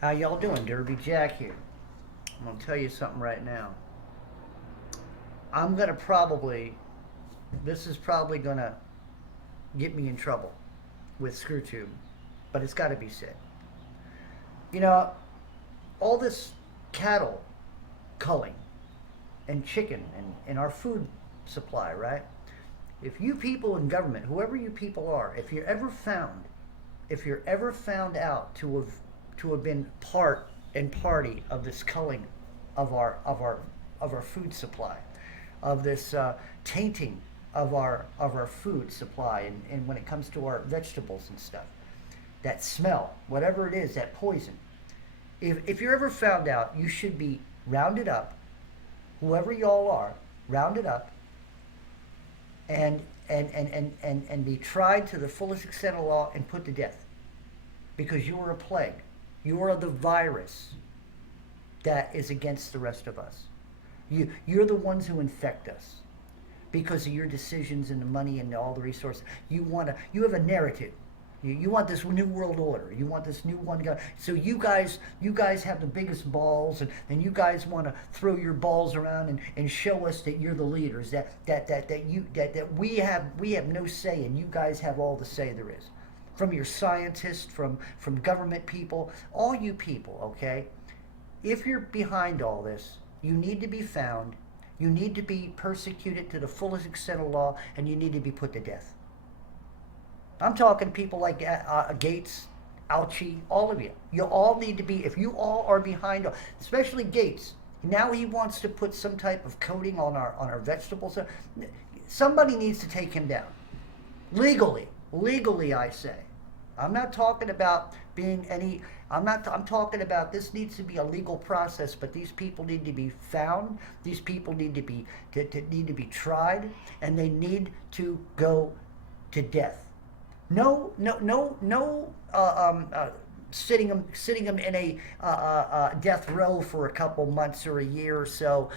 How y'all doing? Derby Jack here. I'm gonna tell you something right now. I'm gonna probably, this is probably gonna get me in trouble with ScrewTube, but it's got to be said. You know, all this cattle culling and chicken and our food supply, right? If you people in government, whoever you people are, if you're ever found out to have been part and party of this culling of our food supply, of this tainting of our food supply, and when it comes to our vegetables and stuff, that smell, whatever it is, that poison. If you're ever found out, you should be rounded up, whoever y'all are, rounded up, and be tried to the fullest extent of law and put to death because you are a plague. You are the virus that is against the rest of us. You're the ones who infect us because of your decisions and the money and all the resources. You have a narrative. You want this new world order. You want this new one guy. So you guys have the biggest balls, and you guys want to throw your balls around and show us that you're the leaders. That we have no say, and you guys have all the say there is. From your scientists, from government people, all you people. Okay, if you're behind all this, you need to be found. You need to be persecuted to the fullest extent of law, and you need to be put to death. I'm talking people like Gates, Ouchie, all of you. You all need to be, if you all are behind, especially Gates. Now he wants to put some type of coating on our vegetables. Somebody needs to take him down. Legally, I say. I'm not talking about being any. I'm talking about this needs to be a legal process, but these people need to be found. These people need to be tried, and they need to go to death. No, no, no, no. Sitting them in a death row for a couple months or a year or so,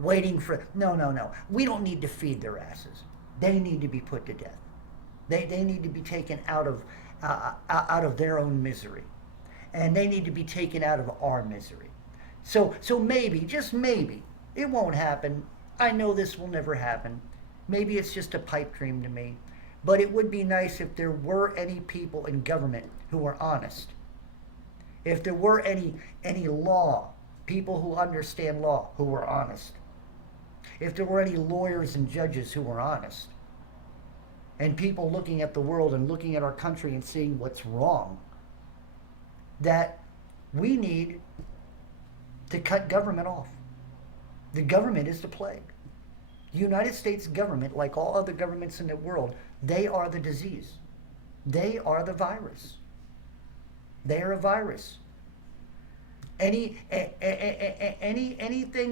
waiting for. No, no, no. We don't need to feed their asses. They need to be put to death. They need to be taken out of their own misery, and they need to be taken out of our misery. So maybe, just maybe, it won't happen. I know this will never happen. Maybe it's just a pipe dream to me. But it would be nice if there were any people in government who were honest. If there were any law, people who understand law who were honest. If there were any lawyers and judges who were honest. And people looking at the world and looking at our country and seeing what's wrong. That we need to cut government off. The government is the plague. The United States government, like all other governments in the world, they are the disease. They are the virus. They are a virus. Anything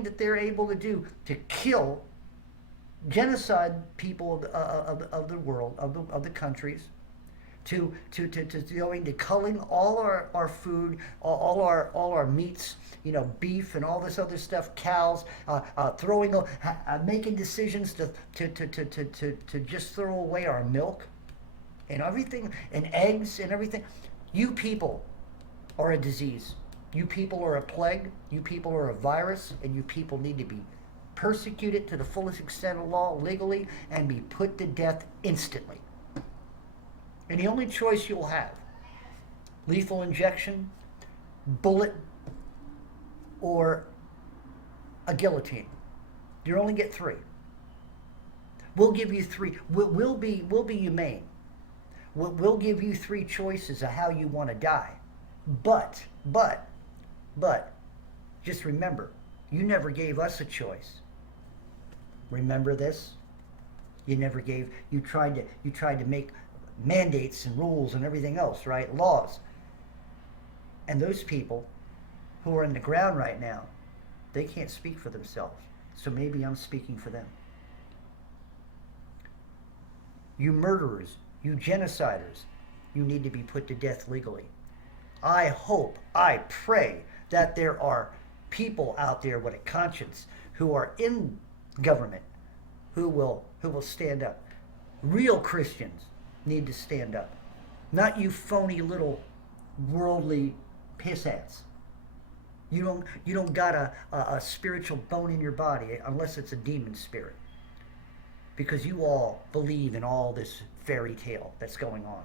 that they're able to do to kill, genocide people of the world, of the countries, to going to culling all our food, all our meats, beef and all this other stuff, cows, making decisions to just throw away our milk and everything, and eggs and everything. You people are a disease. You people are a plague. You people are a virus, and you people need to be persecuted to the fullest extent of law legally and be put to death instantly. And the only choice you'll have, lethal injection, bullet, or a guillotine. You only get three. We'll give you three. We'll be humane. We'll give you three choices of how you want to die. But, just remember, you never gave us a choice. Remember this? You tried to make mandates and rules and everything else, right? Laws. And those people who are in the ground right now, they can't speak for themselves. So maybe I'm speaking for them. You murderers, you genociders, you need to be put to death legally. I pray that there are people out there with a conscience who are in government who will stand up. Real Christians need to stand up. Not you phony little worldly pissants. You don't got a spiritual bone in your body unless it's a demon spirit, because you all believe in all this fairy tale that's going on.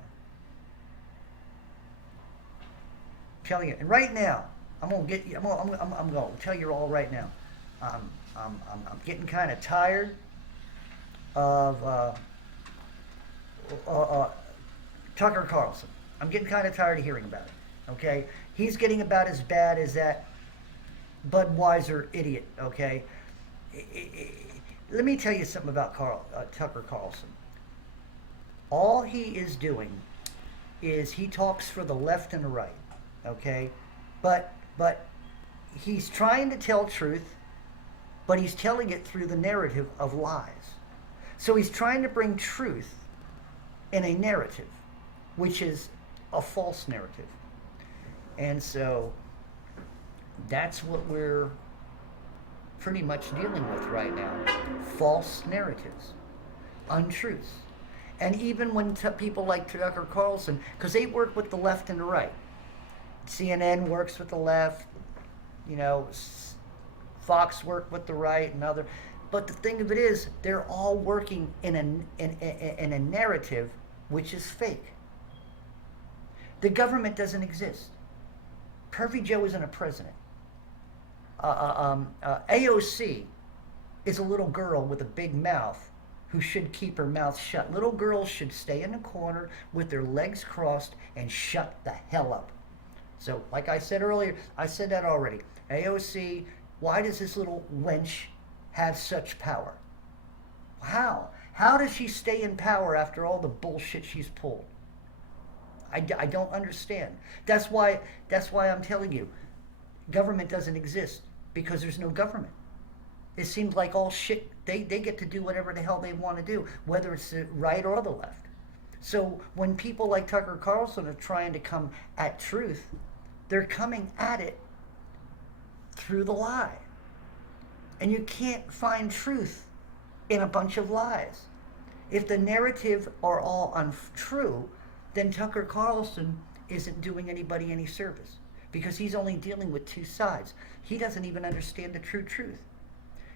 I'm telling you, and right now, I'm gonna get you. I'm gonna tell you all right now. I'm getting kind of tired of uh, uh, Tucker Carlson. I'm getting kind of tired of hearing about it. Okay, he's getting about as bad as that Budweiser idiot. Okay, let me tell you something about Tucker Carlson. All he is doing is he talks for the left and the right. Okay, but he's trying to tell truth, but he's telling it through the narrative of lies. So he's trying to bring truth in a narrative, which is a false narrative. And so that's what we're pretty much dealing with right now. False narratives, untruths. And even when people like Tucker Carlson, because they work with the left and the right. CNN works with the left, you know, Fox work with the right and other. But the thing of it is, they're all working in a narrative which is fake. The government doesn't exist. Pervy Joe isn't a president. AOC is a little girl with a big mouth who should keep her mouth shut. Little girls should stay in the corner with their legs crossed and shut the hell up. So, like I said earlier, I said that already. AOC, why does this little wench have such power? How? How does she stay in power after all the bullshit she's pulled? I don't understand. That's why I'm telling you, government doesn't exist, because there's no government. It seems like all shit, they get to do whatever the hell they want to do, whether it's the right or the left. So when people like Tucker Carlson are trying to come at truth, they're coming at it through the lie. And you can't find truth in a bunch of lies. If the narrative are all untrue, then Tucker Carlson isn't doing anybody any service, because he's only dealing with two sides. He doesn't even understand the true truth.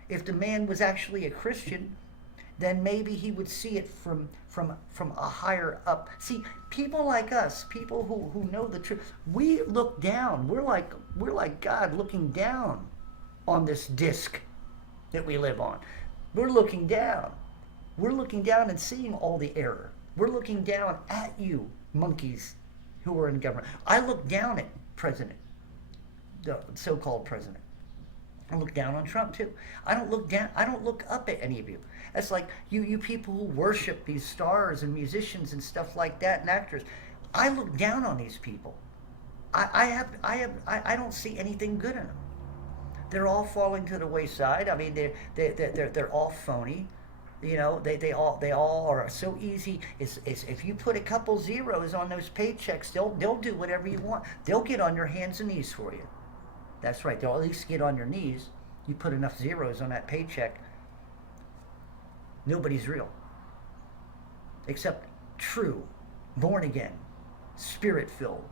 If the man was actually a Christian, then maybe he would see it from a higher up. See, people like us, people who know the truth, we look down. We're like God looking down on this disc that we live on. We're looking down. We're looking down and seeing all the error. We're looking down at you, monkeys who are in government. I look down at President, the so-called president. I look down on Trump too. I don't look down. I don't look up at any of you. That's like you people who worship these stars and musicians and stuff like that and actors. I look down on these people. I don't see anything good in them. They're all falling to the wayside. I mean, they're all phony. You know, they all are so easy. It's if you put a couple zeros on those paychecks, they'll do whatever you want. They'll get on your hands and knees for you. That's right. They'll at least get on your knees. You put enough zeros on that paycheck. Nobody's real, except true, born again, spirit-filled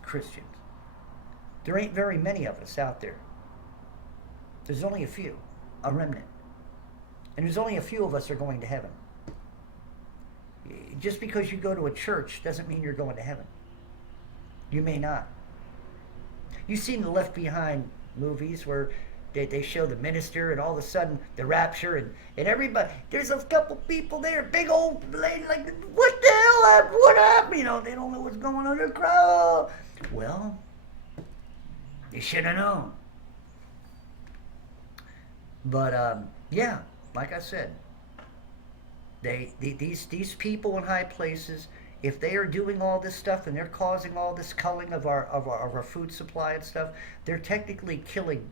Christians. There ain't very many of us out there. There's only a few, a remnant. And there's only a few of us are going to heaven. Just because you go to a church doesn't mean you're going to heaven. You may not. You've seen the Left Behind movies where they show the minister and all of a sudden the rapture and everybody, there's a couple people there, big old lady like, what the hell happened? What happened? You know, they don't know what's going on in the crowd. Well, you should have known. But yeah, like I said, these people in high places, if they are doing all this stuff and they're causing all this culling of our food supply and stuff, they're technically killing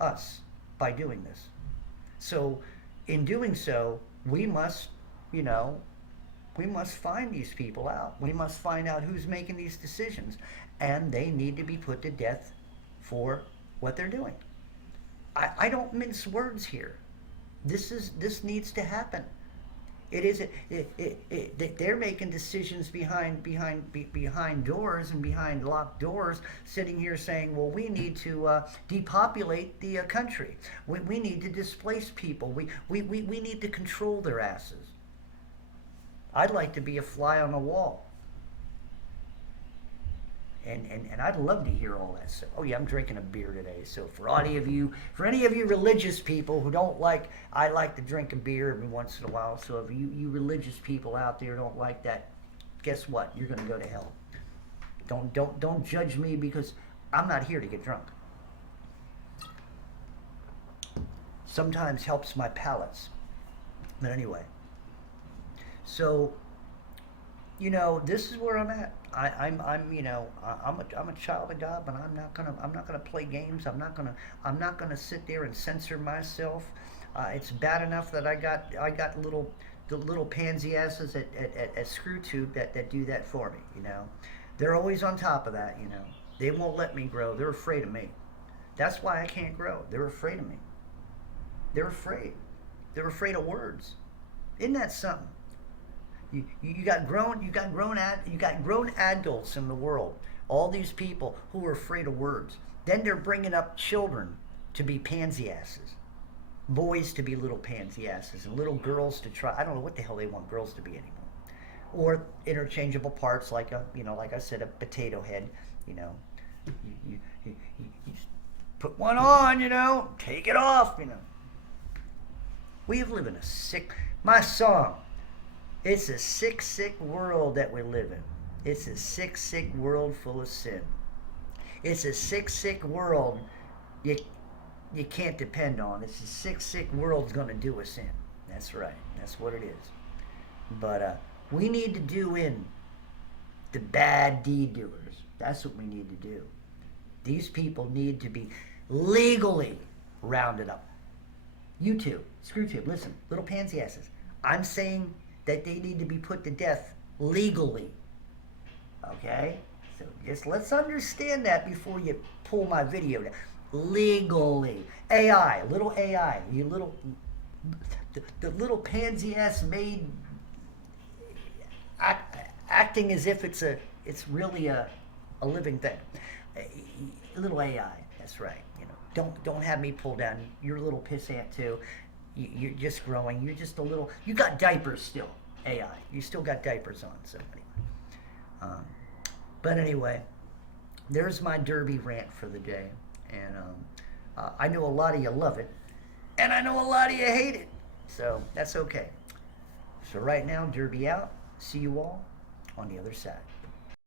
us by doing this. So in doing so, we must find these people out. We must find out who's making these decisions, and they need to be put to death for what they're doing. I don't mince words here. This needs to happen. It isn't. They're making decisions behind doors and behind locked doors, sitting here saying, "Well, we need to depopulate the country. We need to displace people. We need to control their asses." I'd like to be a fly on the wall. And I'd love to hear all that stuff. Oh yeah, I'm drinking a beer today. So for any of you religious people who don't like, I like to drink a beer every once in a while. So if you religious people out there don't like that, guess what? You're gonna go to hell. Don't judge me because I'm not here to get drunk. Sometimes helps my palates. But anyway, so this is where I'm at. I'm I'm a child of God, but I'm not gonna play games. I'm not gonna sit there and censor myself. It's bad enough that I got the little pansy asses at ScrewTube that do that for me. They're always on top of that. They won't let me grow. They're afraid of me. That's why I can't grow. They're afraid of me. They're afraid. They're afraid of words. Isn't that something? You got grown adults in the world. All these people who are afraid of words. Then they're bringing up children to be pansy asses, boys to be little pansy asses, and little girls to try. I don't know what the hell they want girls to be anymore. Or interchangeable parts like like I said, a potato head. You just put one on. Take it off. We live in a sick. My song. It's a sick, sick world that we live in. It's a sick, sick world full of sin. It's a sick, sick world you can't depend on. It's a sick, sick world's going to do us in. That's right. That's what it is. But we need to do in the bad deed doers. That's what we need to do. These people need to be legally rounded up. You too, ScrewTube, listen, little pansy asses. I'm saying that they need to be put to death legally. Okay? So just let's understand that before you pull my video down. Legally. Little AI, the little pansy ass made acting as if it's really a living thing. Little AI, that's right. Don't have me pull down. You're a little pissant too. You're just growing. You're just a little. You got diapers still, AI. You still got diapers on. So anyway, but anyway, there's my Derby rant for the day, and I know a lot of you love it, and I know a lot of you hate it. So that's okay. So right now, Derby out. See you all on the other side.